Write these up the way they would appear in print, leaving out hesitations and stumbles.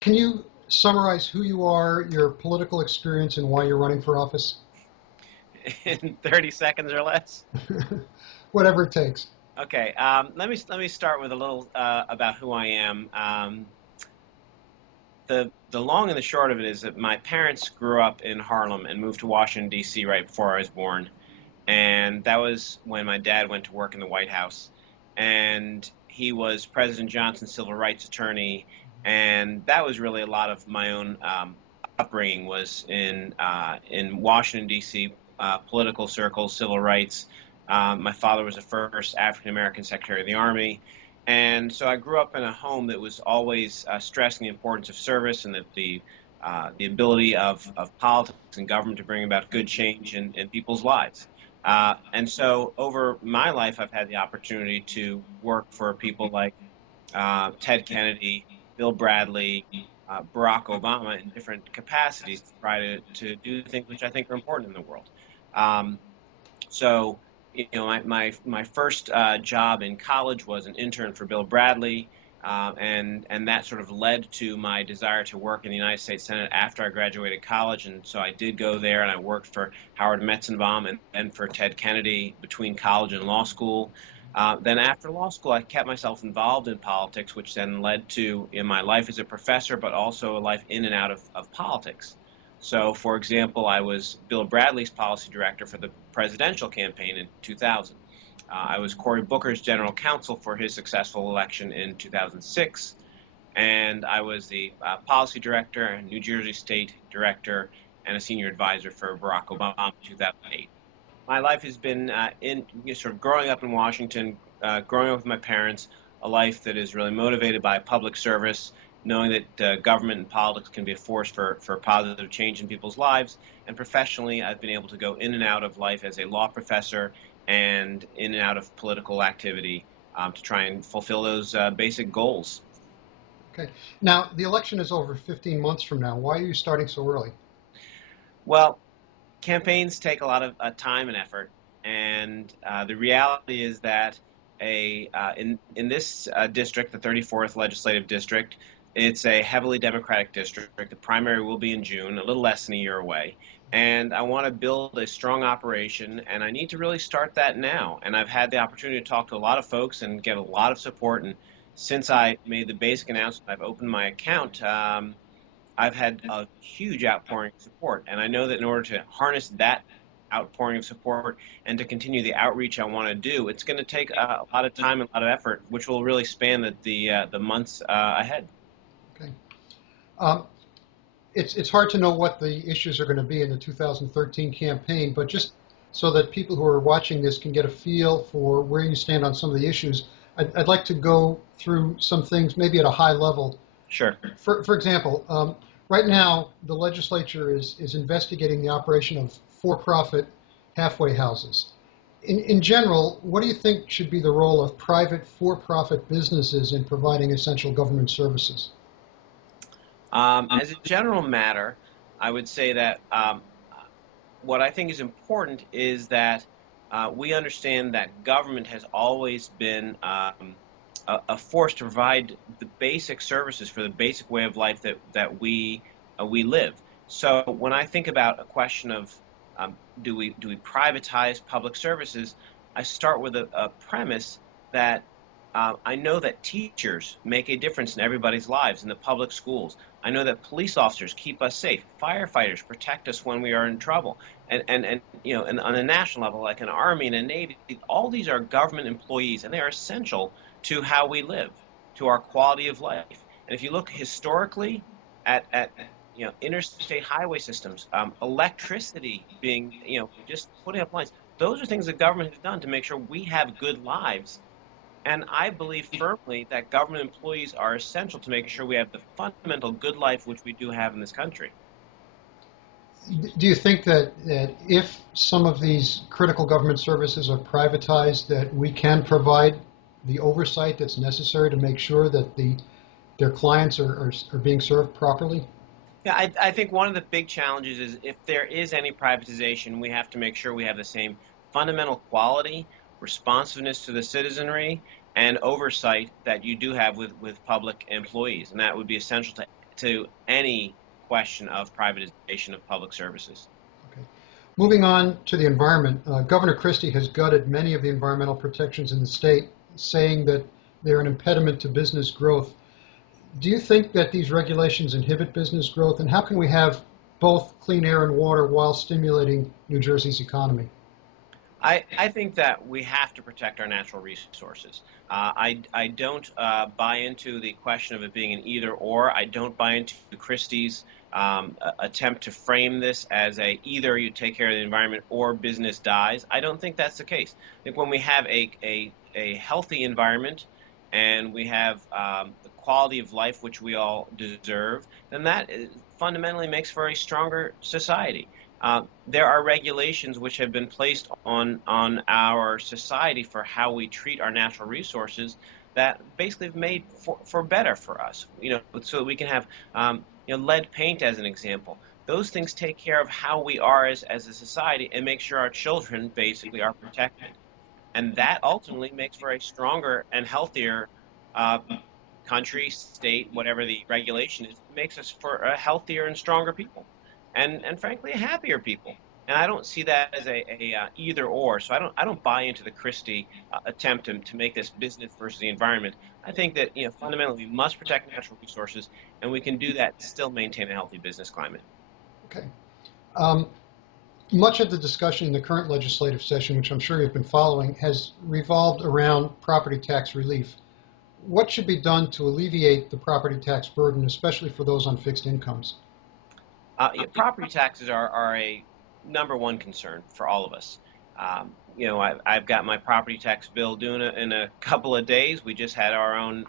Can you summarize who you are, your political experience, and why you're running for office? In 30 seconds or less. Whatever it takes. Okay, let me start with a little about who I am. The long and the short of it is that my parents grew up in Harlem and moved to Washington D.C. right before I was born, and that was when my dad went to work in the White House, and he was President Johnson's civil rights attorney, and that was really a lot of my own upbringing was in Washington D.C. Political circles, civil rights. My father was the first African American Secretary of the Army, and so I grew up in a home that was always stressing the importance of service and the ability of politics and government to bring about good change in people's lives. And so over my life, I've had the opportunity to work for people like Ted Kennedy, Bill Bradley, Barack Obama in different capacities to try to do things which I think are important in the world. Um, so, my first job in college was an intern for Bill Bradley, and that sort of led to my desire to work in the United States Senate after I graduated college. And so I did go there, and I worked for Howard Metzenbaum and then for Ted Kennedy between college and law school. Then after law school, I kept myself involved in politics, which then led to in my life as a professor, but also a life in and out of politics. So, for example, I was Bill Bradley's policy director for the presidential campaign in 2000. I was Cory Booker's general counsel for his successful election in 2006, and I was the policy director and New Jersey state director and a senior advisor for Barack Obama in 2008. My life has been sort of growing up in Washington, growing up with my parents, a life that is really motivated by public service, knowing that government and politics can be a force for positive change in people's lives. And professionally, I've been able to go in and out of life as a law professor and in and out of political activity to try and fulfill those basic goals. Okay. Now, the election is over 15 months from now. Why are you starting so early? Well, campaigns take a lot of time and effort, and the reality is that in this district, the 34th legislative district, it's a heavily Democratic district. The primary will be in June, a little less than a year away. And I want to build a strong operation, and I need to really start that now. And I've had the opportunity to talk to a lot of folks and get a lot of support. And since I made the basic announcement, I've opened my account. I've had a huge outpouring of support, and I know that in order to harness that outpouring of support and to continue the outreach I want to do, it's going to take a lot of time and a lot of effort, which will really span the months ahead. Okay. Um, it's hard to know what the issues are going to be in the 2013 campaign, but just so that people who are watching this can get a feel for where you stand on some of the issues, I'd like to go through some things maybe at a high level. Sure. For example, right now the legislature is investigating the operation of for-profit halfway houses. In general, what do you think should be the role of private for-profit businesses in providing essential government services? As a general matter, I would say that what I think is important is that we understand that government has always been a force to provide the basic services for the basic way of life that we live. So when I think about a question of do we privatize public services, I start with a premise that I know that teachers make a difference in everybody's lives in the public schools. I know that police officers keep us safe. Firefighters protect us when we are in trouble. And on a national level, like an army and a navy, all these are government employees, and they are essential to how we live, to our quality of life. And if you look historically at interstate highway systems, electricity being just putting up lines, those are things the government has done to make sure we have good lives. And I believe firmly that government employees are essential to making sure we have the fundamental good life which we do have in this country. Do you think that if some of these critical government services are privatized, that we can provide the oversight that's necessary to make sure that their clients are being served properly? Yeah, I think one of the big challenges is if there is any privatization, we have to make sure we have the same fundamental quality, responsiveness to the citizenry, and oversight that you do have with public employees. And that would be essential to any question of privatization of public services. Okay. Moving on to the environment, Governor Christie has gutted many of the environmental protections in the state, saying that they're an impediment to business growth. Do you think that these regulations inhibit business growth, and how can we have both clean air and water while stimulating New Jersey's economy? I think that we have to protect our natural resources. I don't buy into the question of it being an either or. I don't buy into Christie's attempt to frame this as a either you take care of the environment or business dies. I don't think that's the case. I think when we have a healthy environment and we have the quality of life which we all deserve, then that fundamentally makes for a stronger society. There are regulations which have been placed on our society for how we treat our natural resources that basically have made for better for us. So that we can have lead paint as an example. Those things take care of how we are as a society and make sure our children basically are protected. And that ultimately makes for a stronger and healthier uh, country, state, whatever the regulation is, makes us for a healthier and stronger people, and frankly, a happier people. And I don't see that as a either or. So I don't buy into the Christie attempt to make this business versus the environment. I think that fundamentally we must protect natural resources, and we can do that and still maintain a healthy business climate. Okay. Um, Much of the discussion in the current legislative session, which I'm sure you've been following, has revolved around property tax relief. What should be done to alleviate the property tax burden, especially for those on fixed incomes? Property taxes are a number one concern for all of us. I've got my property tax bill due in a couple of days. We just had our own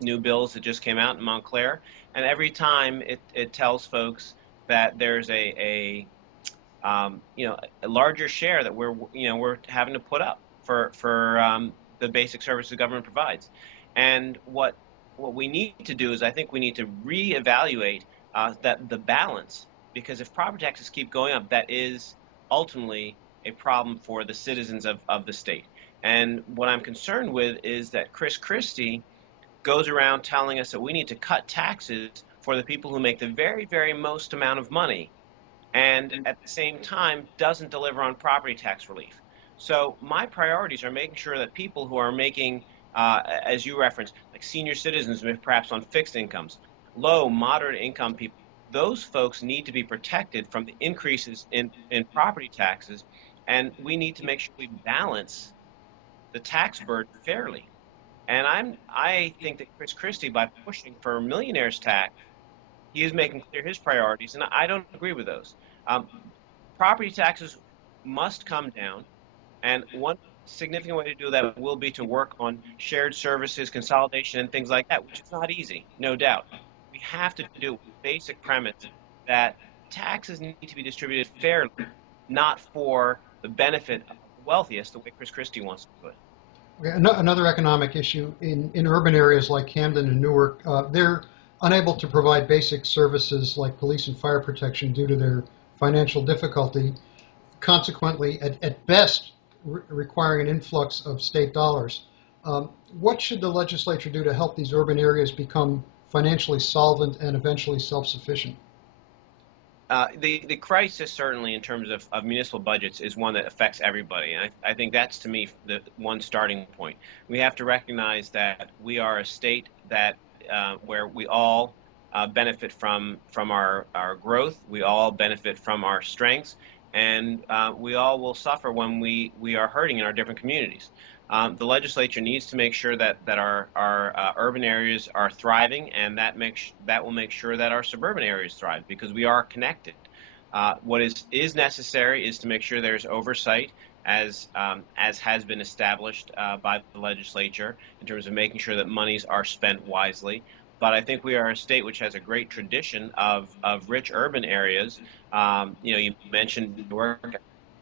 new bills that just came out in Montclair, and every time it tells folks that there's a larger share that we're having to put up for the basic services the government provides. And what we need to do is I think we need to reevaluate that the balance, because if property taxes keep going up, that is ultimately a problem for the citizens of the state. And what I'm concerned with is that Chris Christie goes around telling us that we need to cut taxes for the people who make the very, very most amount of money, and at the same time doesn't deliver on property tax relief. So my priorities are making sure that people who are making, as you referenced, like senior citizens, perhaps on fixed incomes, low, moderate income people, those folks need to be protected from the increases in property taxes, and we need to make sure we balance the tax burden fairly. And I think that Chris Christie, by pushing for millionaires tax, he is making clear his priorities, and I don't agree with those. Um, Property taxes must come down, and one significant way to do that will be to work on shared services, consolidation, and things like that, which is not easy, no doubt. We have to do it with the basic premise that taxes need to be distributed fairly, not for the benefit of the wealthiest, the way Chris Christie wants to do it. Okay, another economic issue in urban areas like Camden and Newark, they're unable to provide basic services like police and fire protection due to their financial difficulty, consequently, at best, requiring an influx of state dollars. What should the legislature do to help these urban areas become financially solvent and eventually self-sufficient? The crisis, certainly in terms of municipal budgets, is one that affects everybody. And I think that's, to me, the one starting point. We have to recognize that we are a state that where we all benefit from our growth. We all benefit from our strengths, and we all will suffer when we are hurting in our different communities. The legislature needs to make sure that our urban areas are thriving, and that will make sure that our suburban areas thrive, because we are connected. What is necessary is to make sure there's oversight, as has been established by the legislature, in terms of making sure that monies are spent wisely. But I think we are a state which has a great tradition of rich urban areas. You mentioned Newark.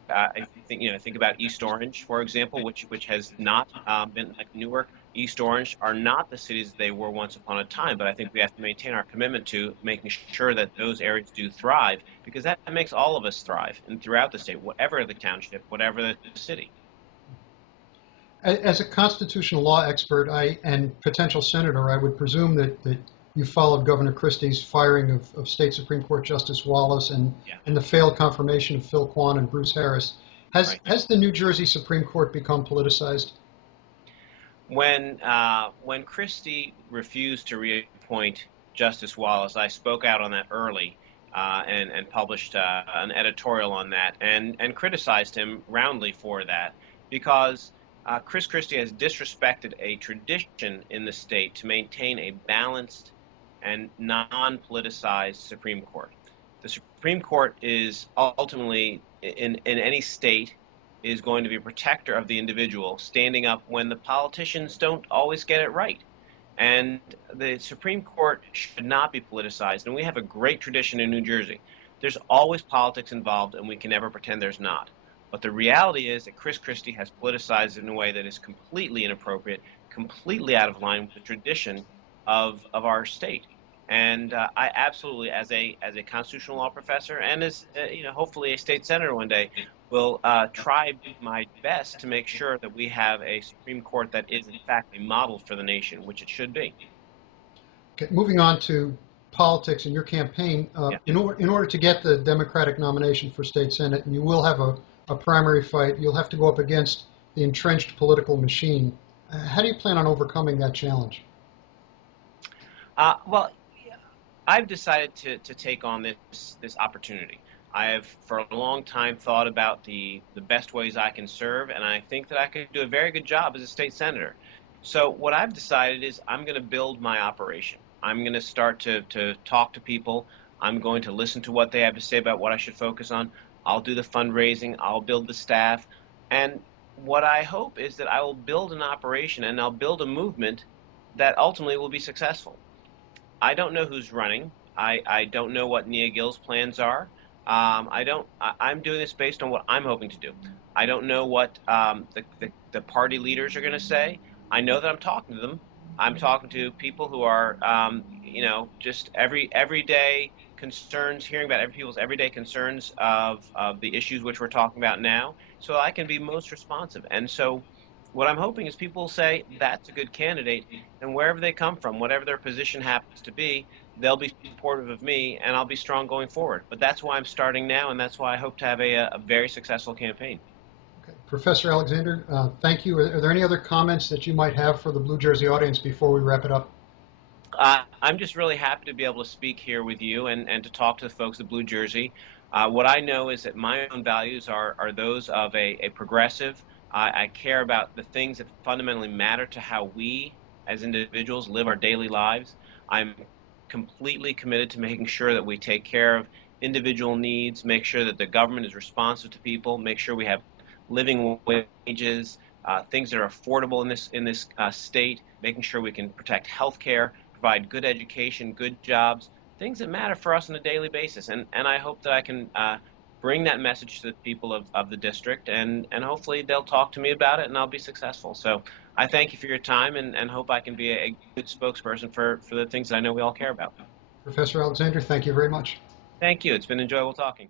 I think about East Orange, for example, which has not been like Newark. East Orange are not the cities they were once upon a time, but I think we have to maintain our commitment to making sure that those areas do thrive, because that makes all of us thrive and throughout the state, whatever the township, whatever the city. As a constitutional law expert and potential senator, I would presume that you followed Governor Christie's firing of State Supreme Court Justice Wallace Yeah, and the failed confirmation of Phil Kwan and Bruce Harris. right. Has the New Jersey Supreme Court become politicized? When Christie refused to reappoint Justice Wallace, I spoke out on that early, and published an editorial on that, and criticized him roundly for that, because Chris Christie has disrespected a tradition in the state to maintain a balanced and non-politicized Supreme Court. The Supreme Court is ultimately, in any state, is going to be a protector of the individual, standing up when the politicians don't always get it right. And the Supreme Court should not be politicized. And we have a great tradition in New Jersey. There's always politics involved, and we can never pretend there's not. But the reality is that Chris Christie has politicized it in a way that is completely inappropriate, completely out of line with the tradition of our state. And I absolutely, as a constitutional law professor, and as hopefully a state senator one day, will try my best to make sure that we have a Supreme Court that is, in fact, a model for the nation, which it should be. Okay, moving on to politics in your campaign, Yeah. in order to get the Democratic nomination for state senate, and you will have a primary fight, you'll have to go up against the entrenched political machine. How do you plan on overcoming that challenge? Well, I've decided to take on this opportunity. I have for a long time thought about the best ways I can serve, and I think that I could do a very good job as a state senator. So what I've decided is I'm going to build my operation. I'm going to start to talk to people. I'm going to listen to what they have to say about what I should focus on. I'll do the fundraising. I'll build the staff. And what I hope is that I will build an operation and I'll build a movement that ultimately will be successful. I don't know who's running. I don't know what Nia Gill's plans are. I don't. I'm doing this based on what I'm hoping to do. I don't know what the party leaders are going to say. I know that I'm talking to them. I'm talking to people who are, just everyday concerns, hearing about every people's everyday concerns of the issues which we're talking about now, so I can be most responsive. And so, what I'm hoping is people say that's a good candidate, and wherever they come from, whatever their position happens to be, they'll be supportive of me, and I'll be strong going forward. But that's why I'm starting now, and that's why I hope to have a very successful campaign. Okay. Professor Alexander, thank you. Are there any other comments that you might have for the Blue Jersey audience before we wrap it up? I'm just really happy to be able to speak here with you and to talk to the folks of Blue Jersey. What I know is that my own values are those of a progressive. I care about the things that fundamentally matter to how we as individuals live our daily lives. I'm completely committed to making sure that we take care of individual needs, make sure that the government is responsive to people, make sure we have living wages, things that are affordable in this state, making sure we can protect health care, provide good education, good jobs, things that matter for us on a daily basis. And I hope that I can bring that message to the people of the district, and hopefully they'll talk to me about it and I'll be successful. So I thank you for your time, and hope I can be a good spokesperson for the things that I know we all care about. Professor Alexander, thank you very much. Thank you. It's been enjoyable talking.